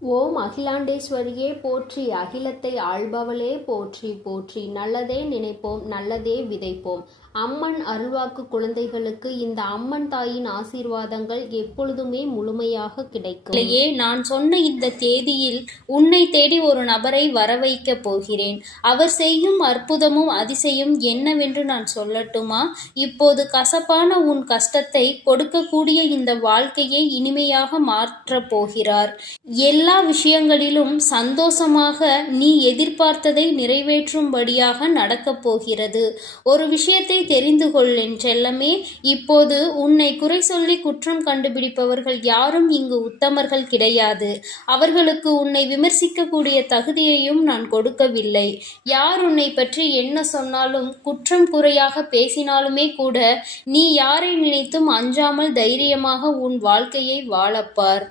ஓம் அகிலாண்டேஸ்வரியே போற்றி, அகிலத்தை ஆள்பவளே போற்றி போற்றி. நல்லதே நினைப்போம், நல்லதே விதைப்போம். அம்மன் அருள்வாக்கு குழந்தைகளுக்கு இந்த அம்மன் தாயின் ஆசீர்வாதங்கள் எப்பொழுதுமே முழுமையாக கிடைக்கும். நான் சொன்ன இந்த தேதியில் உன்னை தேடி ஒரு நபரை வர வைக்கப் போகிறேன். அவர் செய்யும் அற்புதமும் அதிசயம் என்னவென்று நான் சொல்லட்டுமா? இப்போது கசப்பான உன் கஷ்டத்தை கொடுக்கக்கூடிய இந்த வாழ்க்கையை இனிமையாக மாற்றப் போகிறார். எல்லா விஷயங்களிலும் சந்தோஷமாக நீ எதிர்பார்த்ததை நிறைவேற்றும்படியாக நடக்கப் போகிறது. ஒரு விஷயத்தை தெரிந்து கொள் என் செல்லமே. இப்போது உன்னை குறை சொல்லி குற்றம் கண்டுபிடிப்பவர்கள் யாரும் இங்கு உத்தமர்கள் கிடையாது. அவர்களுக்கு உன்னை விமர்சிக்கக்கூடிய தகுதியையும் நான் கொடுக்கவில்லை. யார் உன்னை பற்றி என்ன சொன்னாலும் குற்றம் குறையாக பேசினாலுமே கூட நீ யாரை நினைத்தும் அஞ்சாமல் தைரியமாக உன் வாழ்க்கையை வாழப்பார்.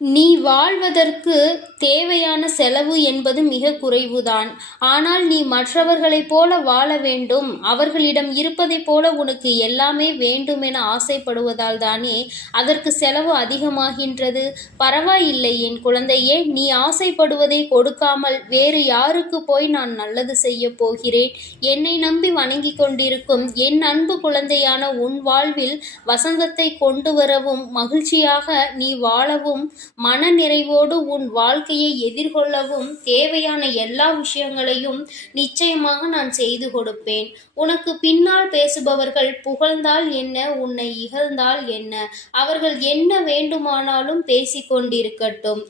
நீ வாழ்வதற்கு தேவையான செலவு என்பது மிக குறைவுதான். ஆனால் நீ மற்றவர்களைப் போல வாழ வேண்டும், அவர்களிடம் இருப்பதைப் போல உனக்கு எல்லாமே வேண்டும் என ஆசைப்படுவதால் தானே அதற்கு செலவு அதிகமாகின்றது. பரவாயில்லை என் குழந்தையே, நீ ஆசைப்படுவதை கொடுக்காமல் வேறு யாருக்கு போய் நான் நல்லது செய்ய போகிறேன்? என்னை நம்பி வணங்கி கொண்டிருக்கும் என் அன்பு குழந்தையான உன் வாழ்வில் வசந்தத்தை கொண்டு வரவும், மகிழ்ச்சியாக நீ வாழவும், மன நிறைவோடு உன் வாழ்க்கையை எதிர்கொள்ளவும் தேவையான எல்லா விஷயங்களையும் நிச்சயமாக நான் செய்து கொடுப்பேன். உனக்கு பின்னால் பேசுபவர்கள் புகழ்ந்தால் என்ன, உன்னை இகழ்ந்தால் என்ன, அவர்கள் என்ன வேண்டுமானாலும் பேசிக்கொண்டிருக்கட்டும்.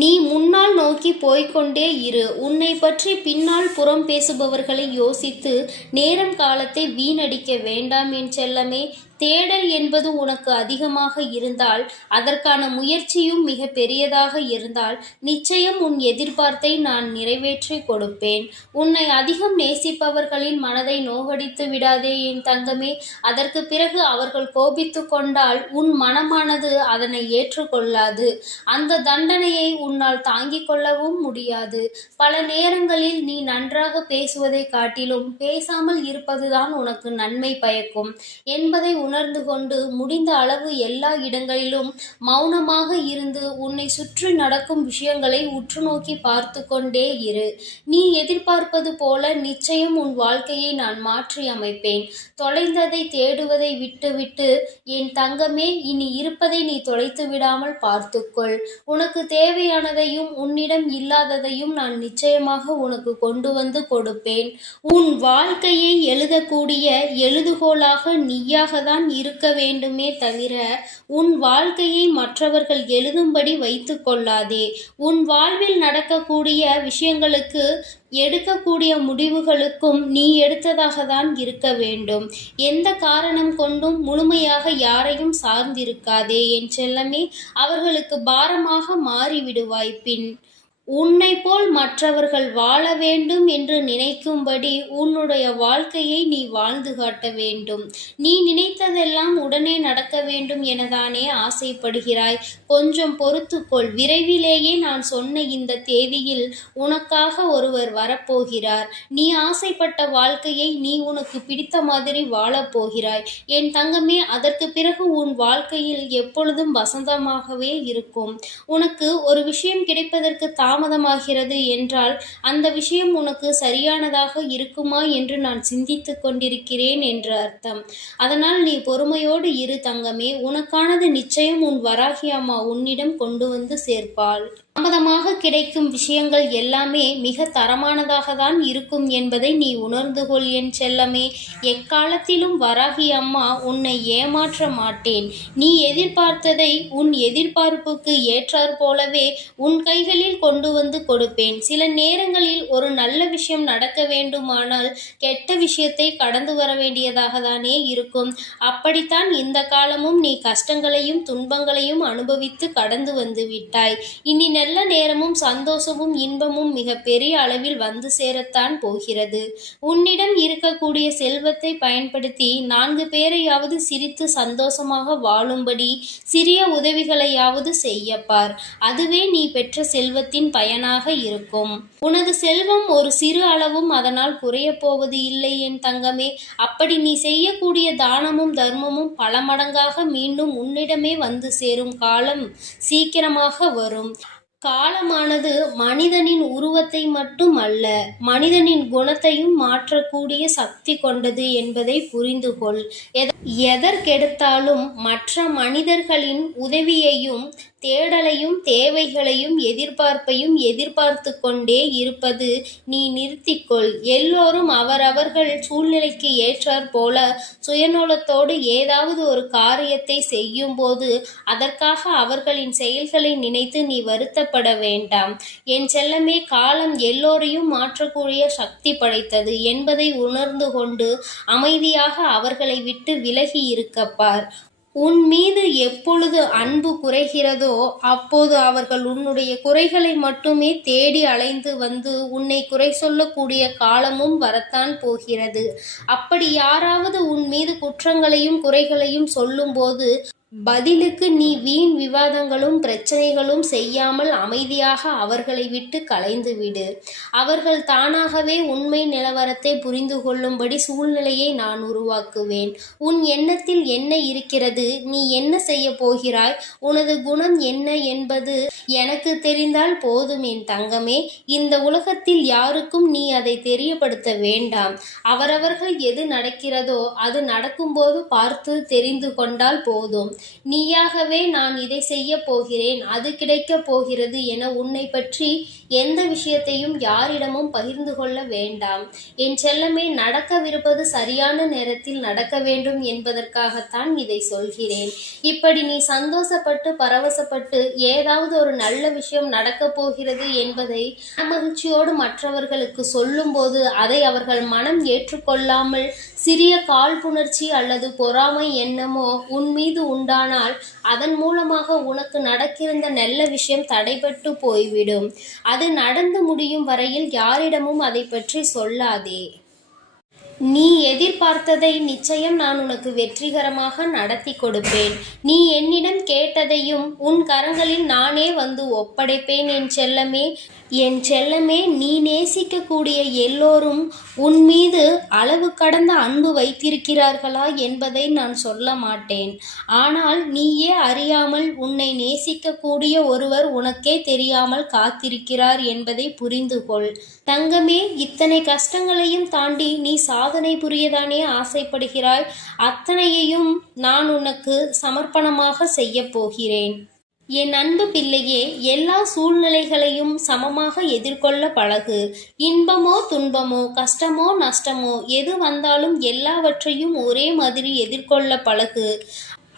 நீ முன்னால் நோக்கி போய்கொண்டே இரு. உன்னை பற்றி பின்னால் புறம் பேசுபவர்களை யோசித்து நேரம் காலத்தை வீணடிக்க வேண்டாம் என் செல்லமே. தேடல் என்பது உனக்கு அதிகமாக இருந்தால், அதற்கான முயற்சியும் மிக பெரியதாக இருந்தால், நிச்சயம் உன் எதிர்பார்த்தை நான் நிறைவேற்றி கொடுப்பேன். உன்னை அதிகம் நேசிப்பவர்களின் மனதை நோகடித்து விடாதே என் தங்கமே. அதற்கு பிறகு அவர்கள் கோபித்து கொண்டால் உன் மனமானது அதனை ஏற்றுக்கொள்ளாது. அந்த தண்டனையை உன்னால் தாங்கிக் கொள்ளவும் முடியாது. பல நேரங்களில் நீ நன்றாக பேசுவதை காட்டிலும் பேசாமல் இருப்பதுதான் உனக்கு நன்மை பயக்கும் என்பதை உணர்ந்து கொண்டு முடிந்த அளவு எல்லா இடங்களிலும் மௌனமாக இருந்து உன்னை சுற்றி நடக்கும் விஷயங்களை உற்று நோக்கி பார்த்து கொண்டே இரு. நீ எதிர்பார்ப்பது போல நிச்சயம் உன் வாழ்க்கையை நான் மாற்றி அமைப்பேன். தொலைந்ததை தேடுவதை விட்டுவிட்டு என் தங்கமே, இனி இருப்பதை நீ தொலைத்து விடாமல் பார்த்துக்கொள். உனக்கு தேவையானதையும் உன்னிடம் இல்லாததையும் நான் நிச்சயமாக உனக்கு கொண்டு வந்து கொடுப்பேன். உன் வாழ்க்கையை எழுதக்கூடிய எழுதுகோலாக நீயாக தான் இருக்க வேண்டுமே தவிர உன் வாழ்க்கையை மற்றவர்கள் எழுதும்படி வைத்து கொள்ளாதே. உன் வாழ்வில் நடக்கக்கூடிய விஷயங்களுக்கு, எடுக்கக்கூடிய முடிவுகளுக்கும் நீ எடுத்ததாக தான் இருக்க வேண்டும். எந்த காரணம் கொண்டும் முழுமையாக யாரையும் சார்ந்திருக்காதே என் செல்லமே. அவர்களுக்கு பாரமாக மாறிவிடுவாய். பின் உன்னை போல் மற்றவர்கள் வாழ வேண்டும் என்று நினைக்கும்படி உன்னுடைய வாழ்க்கையை நீ வாழ்ந்து காட்ட வேண்டும். நீ நினைத்ததெல்லாம் உடனே நடக்க வேண்டும் எனதானே ஆசைப்படுகிறாய்? கொஞ்சம் பொறுத்துக்கொள். விரைவிலேயே நான் சொன்ன இந்த தேதியில் உனக்காக ஒருவர் வரப்போகிறார். நீ ஆசைப்பட்ட வாழ்க்கையை நீ உனக்கு பிடித்த மாதிரி வாழப்போகிறாய் என் தங்கமே. அதற்கு பிறகு உன் வாழ்க்கையில் எப்பொழுதும் வசந்தமாகவே இருக்கும். உனக்கு ஒரு விஷயம் கிடைப்பதற்கு தாமதமாகிறது என்றால் அந்த விஷயம் உனக்கு சரியானதாக இருக்குமா என்று நான் சிந்தித்து கொண்டிருக்கிறேன் என்று அர்த்தம். அதனால் நீ பொறுமையோடு இரு தங்கமே. உனக்கானது நிச்சயம் உன் வராகி அம்மா உன்னிடம் கொண்டு வந்து சேர்ப்பாள். தாமதமாக கிடைக்கும் விஷயங்கள் எல்லாமே மிக தரமானதாக தான் இருக்கும் என்பதை நீ உணர்ந்து கொள் என் செல்லமே. எக்காலத்திலும் வராகி அம்மா உன்னை ஏமாற்ற மாட்டேன். நீ எதிர்பார்த்ததை உன் எதிர்பார்ப்புக்கு ஏற்றாற் போலவே உன் கைகளில் கொண்டு வந்து கொடுப்பேன். சில நேரங்களில் ஒரு நல்ல விஷயம் நடக்க வேண்டுமானால் கெட்ட விஷயத்தை கடந்து வர வேண்டியதாக தானே இருக்கும். அப்படித்தான் இந்த காலமும் நீ கஷ்டங்களையும் துன்பங்களையும் அனுபவித்து கடந்து வந்து விட்டாய். இனி நல்ல நேரமும் சந்தோஷமும் இன்பமும் மிக பெரிய அளவில் வந்து சேரத்தான் போகிறது. உன்னிடம் இருக்கக்கூடிய செல்வத்தை பயன்படுத்தி 4 பேரையாவது சிரித்து சந்தோஷமாக வாழும்படி சிறிய உதவிகளையாவது செய்யப்பார். அதுவே நீ பெற்ற செல்வத்தின் பயனாக இருக்கும். உனது செல்வம் ஒரு சிறு அளவும் அதனால் குறையப் போவது இல்லை என் தங்கமே. அப்படி நீ செய்யக்கூடிய தானமும் தர்மமும் பல மடங்காக மீண்டும் உன்னிடமே வந்து சேரும் காலம் சீக்கிரமாக வரும். காலமானது மனிதனின் உருவத்தை மட்டும் அல்ல, மனிதனின் குணத்தையும் மாற்றக்கூடிய சக்தி கொண்டது என்பதை புரிந்து கொள். எதற்கெடுத்தாலும் மற்ற மனிதர்களின் உதவியையும் தேடலையும் தேவைகளையும் எதிர்பார்ப்பையும் எதிர்பார்த்து கொண்டே இருப்பது நீ நிறுத்திக்கொள். எல்லோரும் அவரவர்கள் சூழ்நிலைக்கு ஏற்றாற் போல சுயநலத்தோடு ஏதாவது ஒரு காரியத்தை செய்யும் போது அதற்காக அவர்களின் செயல்களை நினைத்து நீ வருத்தப்பட வேண்டாம். என் செல்லமே, காலம் எல்லோரையும் மாற்றக்கூடிய சக்தி படைத்தது என்பதை உணர்ந்து கொண்டு அமைதியாக அவர்களை விட்டு விலகி இருக்கப்பார். உன் மீது எப்பொழுது அன்பு குறைகிறதோ அப்போது அவர்கள் உன்னுடைய குறைகளை மட்டுமே தேடி அலைந்து வந்து உன்னை குறை சொல்லக்கூடிய காலமும் வரத்தான் போகிறது. அப்படி யாராவது உன் மீது குற்றங்களையும் குறைகளையும் சொல்லும்போது பதிலுக்கு நீ வீண் விவாதங்களும் பிரச்சனைகளும் செய்யாமல் அமைதியாக அவர்களை விட்டு கலைந்து விடு. அவர்கள் தானாகவே உண்மை நிலவரத்தை புரிந்து கொள்ளும்படி சூழ்நிலையை நான் உருவாக்குவேன். உன் எண்ணத்தில் என்ன இருக்கிறது, நீ என்ன செய்ய போகிறாய், உனது குணம் என்ன என்பது எனக்கு தெரிந்தால் போதும் என் தங்கமே. இந்த உலகத்தில் யாருக்கும் நீ அதை தெரியப்படுத்த வேண்டாம். அவரவர்கள் எது நடக்கிறதோ அது நடக்கும்போது பார்த்து தெரிந்து கொண்டால் போதும். நீயாகவே நான் இதை செய்ய போகிறேன், அது கிடைக்கப் போகிறது என உன்னை பற்றி எந்த விஷயத்தையும் யாரிடமும் பகிர்ந்து கொள்ள வேண்டாம். என் செல்லமே, நடக்கவிருப்பது சரியான நேரத்தில் நடக்க வேண்டும் என்பதற்காகத்தான் இதை சொல்கிறேன். இப்படி நீ சந்தோஷப்பட்டு பரவசப்பட்டு ஏதாவது ஒரு நல்ல விஷயம் நடக்கப் போகிறது என்பதை மகிழ்ச்சியோடு மற்றவர்களுக்கு சொல்லும்போது அதை அவர்கள் மனம் ஏற்றுக்கொள்ளாமல் சிறிய காழ்ப்புணர்ச்சி அல்லது பொறாமை எண்ணமோ உன் மீது உண்டானால் அதன் மூலமாக உனக்கு நடக்கிருந்த நல்ல விஷயம் தடைபட்டு போய்விடும். அது நடந்து முடியும் வரையில் யாரிடமும் அதை பற்றி சொல்லாதே. நீ எதிர்பார்த்ததை நிச்சயம் நான் உனக்கு வெற்றிகரமாக நடத்தி கொடுப்பேன். நீ என்னிடம் கேட்டதையும் உன் கரங்களில் நானே வந்து ஒப்படைப்பேன் என் செல்லமே. என் செல்லமே, நீ நேசிக்கக்கூடிய எல்லோரும் உன் மீது அளவு கடந்த அன்பு வைத்திருக்கிறார்களா என்பதை நான் சொல்ல மாட்டேன். ஆனால் நீயே அறியாமல் உன்னை நேசிக்கக்கூடிய ஒருவர் உனக்கே தெரியாமல் காத்திருக்கிறார் என்பதை புரிந்து கொள். தங்கமே, இத்தனை கஷ்டங்களையும் தாண்டி நீ சாதனை புரியதானே ஆசைப்படுகிறாய். அத்தனையையும் நான் உனக்கு சமர்ப்பணமாக செய்ய போகிறேன். என் அன்பு பிள்ளையே, எல்லா சூழ்நிலைகளையும் சமமாக எதிர்கொள்ள பழகு. இன்பமோ துன்பமோ கஷ்டமோ நஷ்டமோ எது வந்தாலும் எல்லாவற்றையும் ஒரே மாதிரி எதிர்கொள்ள பழகு.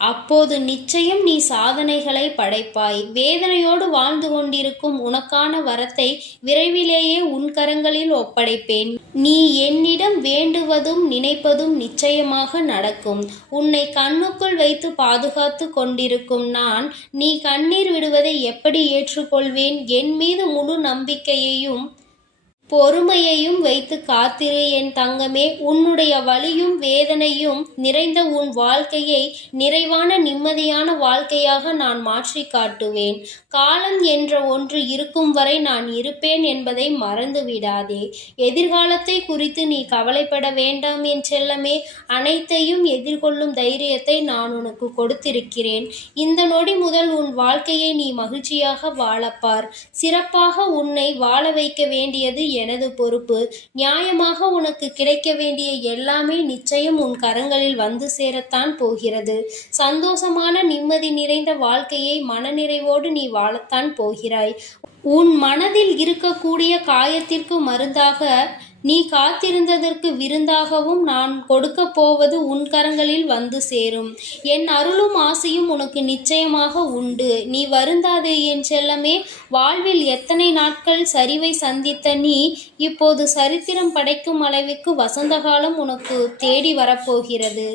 அப்போது நிச்சயம் நீ சாதனைகளை படைப்பாய். வேதனையோடு வாழ்ந்து கொண்டிருக்கும் உனக்கான வரத்தை விரைவிலேயே உன் கரங்களில் ஒப்படைப்பேன். நீ என்னிடம் வேண்டுவதும் நினைப்பதும் நிச்சயமாக நடக்கும். உன்னை கண்ணுக்குள் வைத்து பாதுகாத்து கொண்டிருக்கும் நான் நீ கண்ணீர் விடுவதை எப்படி ஏற்றுக்கொள்வேன்? என் மீது முழு நம்பிக்கையையும் பொறுமையையும் வைத்து காத்திரு என் தங்கமே. உன்னுடைய வலியும் வேதனையும் நிறைந்த உன் வாழ்க்கையை நிறைவான நிம்மதியான வாழ்க்கையாக நான் மாற்றி காட்டுவேன். காலம் என்ற ஒன்று இருக்கும் வரை நான் இருப்பேன் என்பதை மறந்து விடாதே. எதிர்காலத்தை குறித்து நீ கவலைப்பட வேண்டாம் என் செல்லமே. அனைத்தையும் எதிர்கொள்ளும் தைரியத்தை நான் உனக்கு கொடுத்திருக்கிறேன். இந்த நொடி முதல் உன் வாழ்க்கையை நீ மகிழ்ச்சியாக வாழப்பார். சிறப்பாக உன்னை வாழ வைக்க வேண்டியது எனது பொறுப்பு. நியாயமாக உனக்கு கிடைக்க வேண்டிய எல்லாமே நிச்சயம் உன் கரங்களில் வந்து சேரத்தான் போகிறது. சந்தோஷமான நிம்மதி நிறைந்த வாழ்க்கையை மனநிறைவோடு நீ வாழத்தான் போகிறாய். உன் மனதில் இருக்கக்கூடிய காயத்திற்கு மருந்தாக நீ காத்திருந்ததற்கு விருந்தாகவும் நான் கொடுக்க போவது உன் கரங்களில் வந்து சேரும். என் அருளும் ஆசையும் உனக்கு நிச்சயமாக உண்டு. நீ வருந்தாதே என் செல்லமே. வாழ்வில் எத்தனை நாட்கள் சரிவை சந்தித்த நீ இப்போது சரித்திரம் படைக்கும் அளவிற்கு வசந்த காலம் உனக்கு தேடி வரப்போகிறது.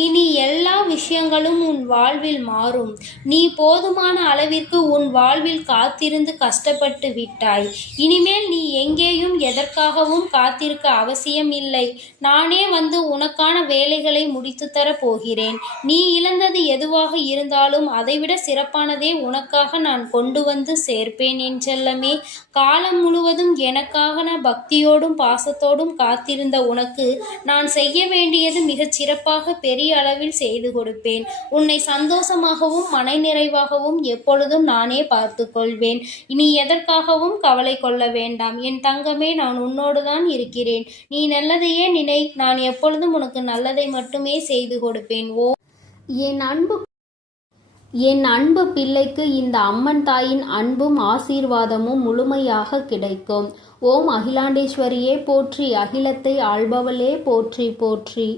இனி எல்லா விஷயங்களும் உன் வாழ்வில் மாறும். நீ போதுமான அளவிற்கு உன் வாழ்வில் காத்திருந்து கஷ்டப்பட்டு விட்டாய். இனிமேல் நீ எங்கேயும் எதற்காகவும் காத்திருக்க அவசியம் இல்லை. நானே வந்து உனக்கான வேலைகளை முடித்து தர போகிறேன். நீ இழந்தது எதுவாக இருந்தாலும் அதைவிட சிறப்பானதே உனக்காக நான் கொண்டு வந்து சேர்ப்பேன் என் செல்லமே. காலம் முழுவதும் எனக்காக பக்தியோடும் பாசத்தோடும் காத்திருந்த உனக்கு நான் செய்ய வேண்டியது மிகச் சிறப்பாக பெரிய பெரிய அளவில் செய்து கொடுப்பேன். உன்னை சந்தோஷமாகவும் மனநிறைவாகவும் எப்பொழுதும் நானே பார்த்து கொள்வேன். நீ எதற்காகவும் கவலை கொள்ள வேண்டாம். என் தங்கமே, நான் உன்னோடுதான் இருக்கிறேன். நீ நல்லதையே நினை. நான் எப்பொழுதும் உனக்கு நல்லதை மட்டுமே செய்து கொடுப்பேன். என் அன்பு பிள்ளைக்கு இந்த அம்மன் தாயின் அன்பும் ஆசீர்வாதமும் முழுமையாக கிடைக்கும். ஓம் அகிலாண்டேஸ்வரியே போற்றி, அகிலத்தை ஆள்பவளே போற்றி போற்றி.